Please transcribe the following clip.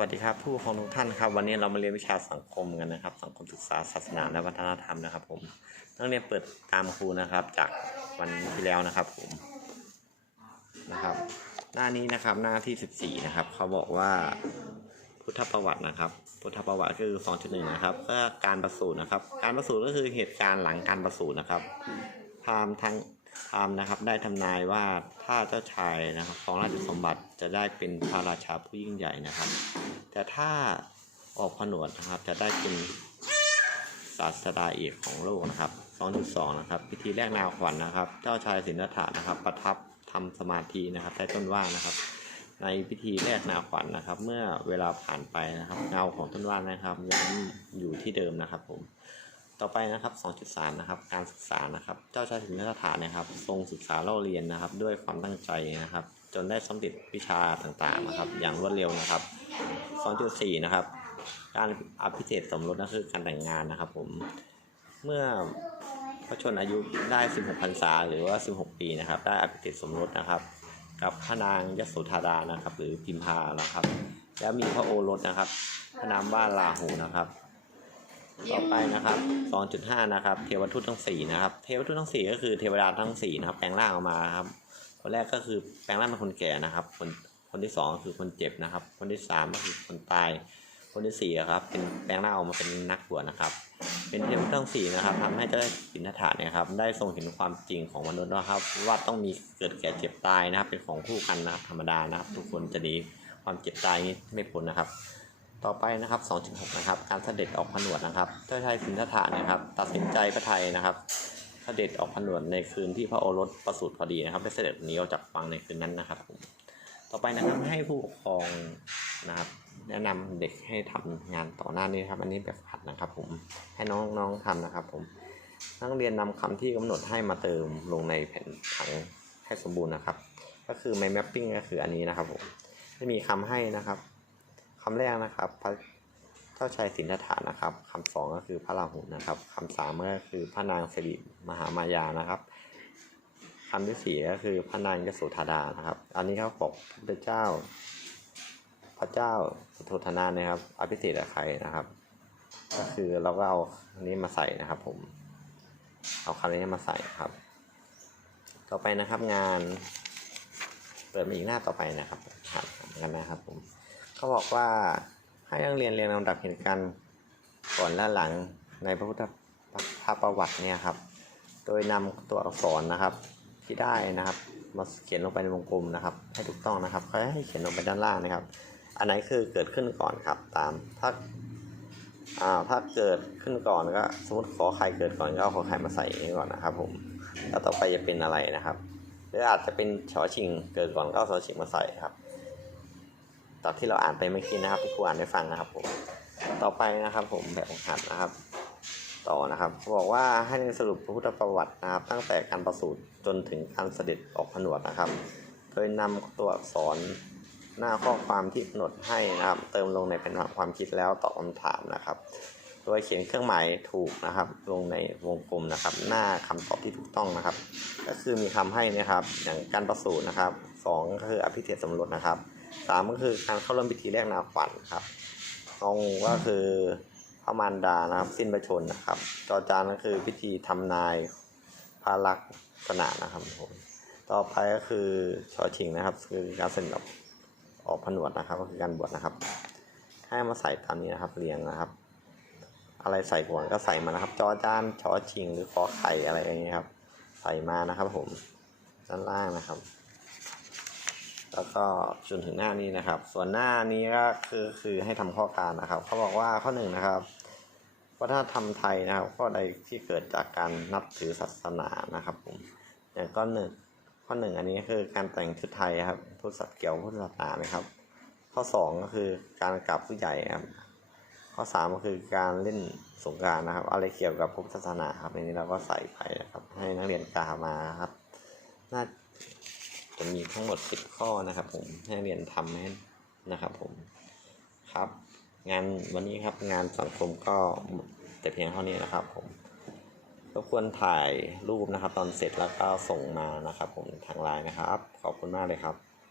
วัสดีครับผู้ปกครองทุกท่านครับ วันนี้เรามาเรียนวิชาสังคมกันนะครับ สังคมศึกษาศาสนาและวัฒนธรรมนะครับ ผมนักเรียนเปิดตามครูนะครับ จากวันที่แล้วนะครับ ผมนะครับ หน้านี้นะครับหน้าที่ 14 นะครับ เขาบอกว่าพุทธประวัตินะครับ พุทธประวัติคือ 2.1 นะครับก็การประสูตินะครับ การประสูติก็คือเหตุการณ์หลังการประสูตินะครับพามทั้ง พราหมณ์นะครับ ได้ทำนายว่าถ้าเจ้าชายนะครับของราชสมบัติจะได้เป็นพระราชาผู้ยิ่งใหญ่นะครับ แต่ถ้าออกผนวดนะครับ จะได้เป็นศาสดาเอกของโลกนะครับ 2.2 นะครับ พิธีแรกนาขวัญนะครับ เจ้าชายสินธัตถะนะครับ ประทับทำสมาธินะครับใต้ต้นว่านะครับ ในพิธีแรกนาขวัญนะครับ เมื่อเวลาผ่านไปนะครับ เงาของต้นว่านะครับยังอยู่ที่เดิมนะครับผม ต่อไปนะครับ 2.3 นะครับ การศึกษานะครับ เจ้าชายสิทธัตถะนะครับ ทรงศึกษาเล่าเรียนนะครับ ด้วยความตั้งใจนะครับ จนได้สำเร็จวิชาต่างๆนะครับ อย่างรวดเร็วนะครับ 2.4 นะครับ การอภิเษกสมรสนั่นคือการแต่งงานนะครับ ผม เมื่อพระชนอายุได้ 16พรรษาหรือว่า 16 ปีนะครับ ได้อภิเษกสมรสนะครับ กับพระนางยโสธาดานะครับ หรือพิมพานะครับ แล้วมีพระโอรสนะครับ พระนามว่าลาหูนะครับ ต่อไปนะครับ 2.5 นะครับ เทวทูตทั้ง 4 นะครับ เทวทูตทั้ง 4 ก็คือเทวดาทั้ง 4 นะครับ แปลงร่างออกมาครับ คนแรกก็คือแปลงร่างเป็นคนแก่นะครับ คนคนที่ 2 ก็คือคนเจ็บนะครับ คนที่ 3 ก็คือคนตาย คนที่ 4 ครับ เป็นแปลงร่างออกมาเป็นนักบวชนะครับ เป็นเทวทูตทั้ง 4 นะครับทำให้เจ้าสินธัตถะเนี่ยครับ ได้ทรงเห็นความจริงของมนุษย์นะครับ ว่าต้องมีเกิดแก่เจ็บตายนะครับ เป็นของคู่กันนะครับ ธรรมดานะครับ ทุกคนจะหนีความเจ็บตายนี้ไม่พ้นนะครับ ต่อไปนะครับ 2.6 นะครับ การเสด็จออกผนวดนะครับเจ้าชายสินธัตถะนะครับ ตัดสินใจพระไทยนะครับเสด็จออกผนวดในคืนที่พระโอรสประสูติพอดีนะครับได้เสด็จหนีออกจากวังในคืนนั้นนะครับผมต่อไปนะครับให้ผู้ปกครองนะครับ แนะนำเด็กให้ทำงานต่อหน้านี้ครับ อันนี้แบบผัดนะครับ ผมให้น้องๆทำนะครับ ผมนักเรียนนำคำที่กำหนดให้มาเติมลงในแผ่นผังให้สมบูรณ์นะครับ ก็คือ mind mapping ก็คืออันนี้นะครับผมจะมีคำให้นะครับ คำแรกนะครับ พระเจ้าชายสินธัตถะนะครับคำสองก็คือพระราหุลนะครับคำสามก็คือพระนางสิริมหามายานะครับคำที่สี่ก็คือพระนางยโสธาดานะครับ อันนี้เขาบอกพระเจ้า พระเจ้าสุโธธนานะครับ อภิเษกใครนะครับ ก็คือเราก็เอาอันนี้มาใส่นะครับ ผม เอาคำนี้มาใส่ครับ ต่อไปนะครับงานเปิดมาอีกหน้าต่อไปนะครับครับกันนะครับผม เขาบอกว่าให้นักเรียนเรียนลำดับเหตุการณ์ก่อนและหลังในพระพุทธภาพประวัติเนี่ยครับ โดยนำตัวอักษรนะครับ ที่ได้นะครับ มาเขียนลงไปในวงกลมนะครับ ให้ถูกต้องนะครับเขาให้เขียนลงไปด้านล่างนะครับ อันไหนคือเกิดขึ้นก่อนครับ ตามถ้าอ่าถ้าเกิดขึ้นก่อนก็สมมติขอไข่เกิดก่อนก็เอาขอไข่มาใส่นี้ก่อนนะครับผมแล้วต่อไปจะเป็นอะไรนะครับ หรืออาจจะเป็นชอชิงเกิดก่อนก็เอาชอชิงมาใส่ครับ ตอนที่เราอ่านไปเมื่อกี้นะครับที่ครูอ่านให้ฟังนะครับผมต่อไปนะครับผมแบบของหัดนะครับ ต่อนะครับเขาบอกว่าให้ในสรุปพระพุทธประวัตินะครับ ตั้งแต่การประสูติจนถึงการเสด็จออกผนวดนะครับ โดยนำตัวอักษรหน้าข้อความที่กำหนดให้นะครับ เติมลงในเป็นความคิดแล้วตอบคำถามนะครับ โดยเขียนเครื่องหมายถูกนะครับ ลงในวงกลมนะครับ หน้าคำตอบที่ถูกต้องนะครับ ก็คือมีคำให้นะครับ อย่างการประสูตินะครับสองก็คืออภิเษกสมรสนะครับ สามก็คือการเข้าร่วมพิธีแรกนาขวัญครับตองก็คือพระมารดานะครับ สิ้นพระชนนะครับ จอจานก็คือพิธีทำนายพระลักษณะนะครับผมต่อไปก็คือชอชิงนะครับ คือการเซ็นออกออกผนวดนะครับ ก็คือการบวชนะครับ ให้มาใส่ตามนี้นะครับเรียงนะครับ อะไรใส่ก่อนก็ใส่มานะครับ จอจานชอชิงหรือขอไข่อะไรอย่างเงี้ยครับ ใส่มานะครับ ผมด้านล่างนะครับ แล้วก็จนถึงหน้านี้นะครับ ส่วนหน้านี้ก็คือคือให้ทำข้อการนะครับเขาบอกว่าข้อหนึ่งนะครับวัฒนธรรมไทยนะครับข้อใดที่เกิดจากการนับถือศาสนานะครับผมอย่างข้อหนึ่งข้อหนึ่งอันนี้คือการแต่งชุดไทยครับพุทธศาสนาเกี่ยวพุทธศาสนานะครับ ข้อสองก็คือการกราบผู้ใหญ่ครับข้อสามก็คือการเล่นสงการนะครับ อะไรเกี่ยวกับพุทธศาสนาครับในนี้เราก็ใส่ไปนะครับ ให้นักเรียนกล่ามาครับน่า จะมีทั้งหมด 10 ข้อนะครับ ผมให้เรียนทำให้นะครับ ผมครับ งานวันนี้ครับงานสังคมก็แต่เพียงเท่านี้นะครับ ผมรบกวนถ่ายรูปนะครับ ตอนเสร็จแล้วก็ส่งมานะครับ ผมทางไลน์นะครับ ขอบคุณมากเลยครับ